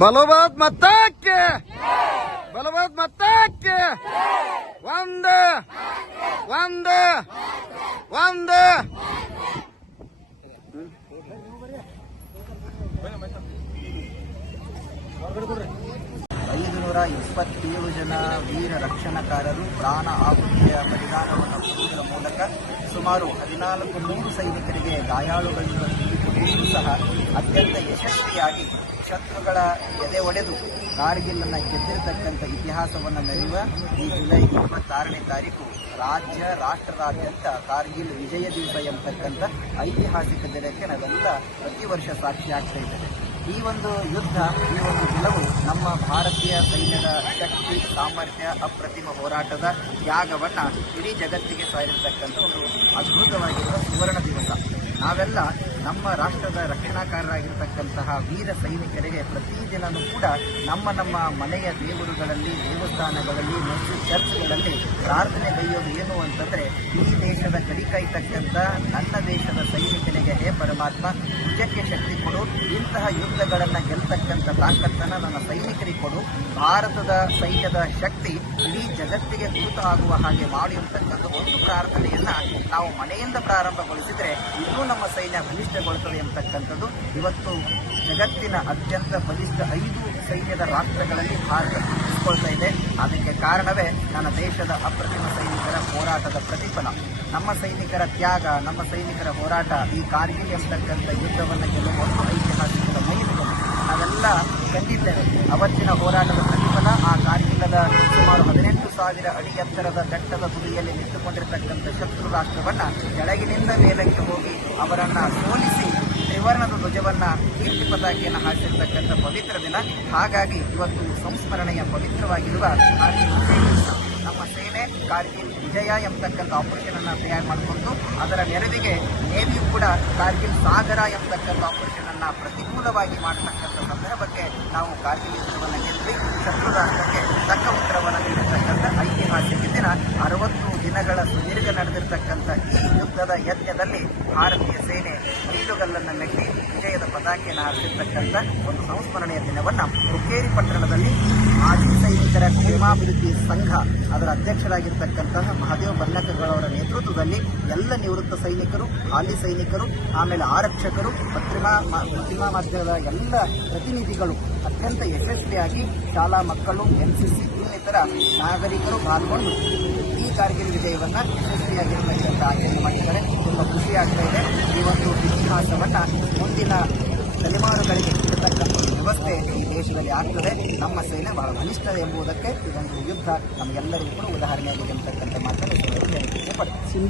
ಬಲವಾದ ಮತಕ್ಕೆ ಬಲವಾದ ಮತಕ್ಕೆ ಒಂದು ಒಂದು ಒಂದು 527 ಜನ ವೀರ ರಕ್ಷಣಕಾರರು ಪ್ರಾಣ ಆಹುತಿಯ ಬಲಿದಾನವನ್ನು ಕೊಡುವುದರ ಮೂಲಕ ಸುಮಾರು 14,000 ಸೈನಿಕರಿಗೆ ಗಾಯಾಳುಗಳನ್ನು ನೀಡಿಕೊಡುವುದು ಸಹ ಅತ್ಯಂತ ಯಶಸ್ವಿಯಾಗಿ ಶತ್ರುಗಳ ಎದೆ ಒಡೆದು ಕಾರ್ಗಿಲನ್ನು ಗೆದ್ದಿರತಕ್ಕಂಥ ಇತಿಹಾಸವನ್ನು ಮೆರೆಯುವ ಈ ಜುಲೈ 26ನೇ ತಾರೀಕು ರಾಷ್ಟ್ರದಾದ್ಯಂತ ಕಾರ್ಗಿಲ್ ವಿಜಯ ದಿವಸ ಎಂಬತಕ್ಕಂಥ ಐತಿಹಾಸಿಕ ದಿನಕ್ಕೆ ನಾವೆಲ್ಲ ಪ್ರತಿ ವರ್ಷ ಸಾಕ್ಷಿಯಾಗ್ತಾ ಇದ್ದೇವೆ. ಈ ಒಂದು ಯುದ್ಧ, ಈ ಒಂದು ಗೆಲುವು ನಮ್ಮ ಭಾರತೀಯ ಸೈನ್ಯದ ಶಕ್ತಿ, ಸಾಮರ್ಥ್ಯ, ಅಪ್ರತಿಮ ಹೋರಾಟದ ತ್ಯಾಗವನ್ನು ಇಡೀ ಜಗತ್ತಿಗೆ ಸಾರಿರ್ತಕ್ಕಂಥ ಒಂದು ಅದ್ಭುತವಾಗಿರುವ ಸುವರ್ಣ ದಿವಸ. ನಾವೆಲ್ಲ ನಮ್ಮ ರಾಷ್ಟ್ರದ ರಕ್ಷಣಾಕಾರರಾಗಿರ್ತಕ್ಕಂತಹ ವೀರ ಸೈನಿಕರಿಗೆ ಪ್ರತಿದಿನವೂ ಕೂಡ ನಮ್ಮ ಮನೆಯ ದೇವರುಗಳಲ್ಲಿ, ದೇವಸ್ಥಾನಗಳಲ್ಲಿ ಮತ್ತು ಚರ್ಚ್ಗಳಲ್ಲಿ ಪ್ರಾರ್ಥನೆ ಬೈಯೋದು ಏನು ಅಂತಂದರೆ, ಈ ದೇಶದ ಗಡಿ ಕಾಯ್ತಕ್ಕಂಥ ನನ್ನ ದೇಶದ ಸೈನಿಕನಿಗೆ ಹೇ ಪರಮಾತ್ಮ ನಿಜಕ್ಕೆ ಶಕ್ತಿ ಕೊಡು, ಇಂತಹ ಯುದ್ಧಗಳನ್ನು ಗೆಲ್ತಕ್ಕಂಥ ತಾಕತ್ತನ್ನು ನನ್ನ ಸೈನಿಕರಿಗೆ ಕೊಡು, ಭಾರತದ ಸೈನ್ಯದ ಶಕ್ತಿ ಇಡೀ ಜಗತ್ತಿಗೆ ಗುರುತು ಆಗುವ ಹಾಗೆ ಮಾಡಿ ಅಂತಕ್ಕಂಥ ಒಂದು ಪ್ರಾರ್ಥನೆಯನ್ನು ನಾವು ಮನೆಯಿಂದ ಪ್ರಾರಂಭಗೊಳಿಸಿದರೆ ಇನ್ನೂ ನಮ್ಮ ಸೈನ್ಯ ಬಲಿಷ್ಠಗೊಳ್ಳುತ್ತದೆ ಎಂಬತಕ್ಕಂಥದ್ದು ಇವತ್ತು ಜಗತ್ತಿನ ಅತ್ಯಂತ ಬಲಿಷ್ಠ 5 ಸೈನ್ಯದ ರಾಷ್ಟ್ರಗಳಲ್ಲಿ ಭಾರತ ಗುರುತಿಸಿಕೊಳ್ತಾ ಇದೆ. ಅದಕ್ಕೆ ಕಾರಣವೇ ನನ್ನ ದೇಶದ ಅಪ್ರತಿಮ ಸೈನಿಕರ ಹೋರಾಟದ ಪ್ರತಿಫಲ. ನಮ್ಮ ಸೈನಿಕರ ತ್ಯಾಗ, ನಮ್ಮ ಸೈನಿಕರ ಹೋರಾಟ, ಈ ಕಾರ್ಗಿಲ್ ಎಂಬತಕ್ಕಂಥ ಯುದ್ಧವನ್ನು ಗೆಲ್ಲುವ ಒಂದು ಐತಿಹಾಸಿಕ ಮೈಲಿಗಲ್ಲು ನಾವೆಲ್ಲ ಕಂಡಿದ್ದೇವೆ. ಅವತ್ತಿನ ಹೋರಾಟದ ಪ್ರತಿಫಲ ಆ ಕಾರ್ಗಿಲ್ಲದ ಸುಮಾರು 18,000 ಅಡಿ ಎತ್ತರದ ಬೆಟ್ಟದ ತುದಿಯಲ್ಲಿ ನಿಂತುಕೊಂಡಿರತಕ್ಕಂಥ ಶತ್ರು ರಾಷ್ಟ್ರವನ್ನು ಕೆಳಗಿನಿಂದ ಮೇಲಕ್ಕೆ ಹೋಗಿ ಅವರನ್ನು ಸೋಲಿಸಿ ತ್ರಿವರ್ಣದ ಧ್ವಜವನ್ನು, ಕೀರ್ತಿ ಪತಾಕೆಯನ್ನು ಹಾಕಿರ್ತಕ್ಕಂಥ ಪವಿತ್ರ ದಿನ. ಹಾಗಾಗಿ ಇವತ್ತು ಸಂಸ್ಮರಣೆಯ ಪವಿತ್ರವಾಗಿರುವ ಕಾರ್ಗಿಲ್ ವಿಜಯ ದಿವಸ. ನಮ್ಮ ಸೇನೆ ಕಾರ್ಗಿಲ್ ವಿಜಯ ಎಂಬತಕ್ಕಂಥ ಆಪರೇಷನ್ ಅನ್ನು ತಯಾರು ಮಾಡಿಕೊಂಡು ಅದರ ನೆರವಿಗೆ ನೇವಿಯು ಕೂಡ ಕಾರ್ಗಿಲ್ ಸಾಗರ ಎಂಬತಕ್ಕಂಥ ಆಪರೇಷನ್ ಅನ್ನು ಪ್ರತಿಕೂಲವಾಗಿ ಮಾಡತಕ್ಕಂಥ ಸಂದರ್ಭಕ್ಕೆ ನಾವು ಕಾರ್ಗಿಲ್ ಯುದ್ಧವನ್ನು ಗೆದ್ದು ಶತ್ರು ರಾಷ್ಟ್ರಕ್ಕೆ ತಕ್ಕ ಉತ್ತರವನ್ನು ನೀಡತಕ್ಕಂಥ ಐತಿಹಾಸಿಕ ದಿನ. 60 ದಿನಗಳ ಸುದೀರ್ಘ ನಡೆದಿರ್ತಕ್ಕಂಥ ಈ ಯುದ್ಧದ ಯಜ್ಞದಲ್ಲಿ ಭಾರತೀಯ ಸೇನೆ ಮೈಲುಗಲ್ಲನ್ನು ಮೆಟ್ಟಿ ವಿಜಯದ ಪತಾಕೆಯನ್ನು ಹಾರಿಸಿರ್ತಕ್ಕಂಥ ಒಂದು ಸಂಸ್ಮರಣೆಯ ದಿನವನ್ನು ಹುಕ್ಕೇರಿ ಪಟ್ಟಣದಲ್ಲಿ ಮಾಜಿ ಸೈನಿಕರ ಕ್ಷೇಮಾಭಿವೃದ್ಧಿ ಸಂಘ ಅದರ ಅಧ್ಯಕ್ಷರಾಗಿರ್ತಕ್ಕಂತಹ ಮಹಾದೇವ ಬನ್ನಕಗಳವರ ನೇತೃತ್ವದಲ್ಲಿ ಎಲ್ಲ ನಿವೃತ್ತ ಸೈನಿಕರು, ಹಾಲಿ ಸೈನಿಕರು, ಆಮೇಲೆ ಆರಕ್ಷಕರು, ಪತ್ರಿಕಾ ಮಾಧ್ಯಮದ ಎಲ್ಲ ಪ್ರತಿನಿಧಿಗಳು ಅತ್ಯಂತ ಯಶಸ್ವಿಯಾಗಿ ಶಾಲಾ ಮಕ್ಕಳು, NCC ಇನ್ನಿತರ ನಾಗರಿಕರು ಪಾಲ್ಗೊಂಡು ಈ ಕಾರ್ಗಿಲ್ ವಿಜಯವನ್ನು ಯಶಸ್ವಿಯಾಗಿರ್ತಕ್ಕಂಥ ಆಚರಣೆ ಮಾಡಿದ್ದಾರೆ. ತುಂಬ ಖುಷಿಯಾಗ್ತಾ ಇದೆ. ಈ ಒಂದು ಇತಿಹಾಸವನ್ನು ಮುಂದಿನ ತಲೆಮಾರುಗಳಿಗೆ ಇರತಕ್ಕಂಥ ವ್ಯವಸ್ಥೆ ಈ ದೇಶದಲ್ಲಿ ಆಗ್ತದೆ. ನಮ್ಮ ಸೇನೆ ಬಹಳ ಬಲಿಷ್ಠ ಎಂಬುದಕ್ಕೆ ಇದೊಂದು ಯುದ್ಧ ನಮಗೆಲ್ಲರಿಗೂ ಕೂಡ ಉದಾಹರಣೆಯಾಗಿದೆ ಅಂತಕ್ಕಂಥ ಮಾತನ್ನು ಪಡ್ತೀವಿ.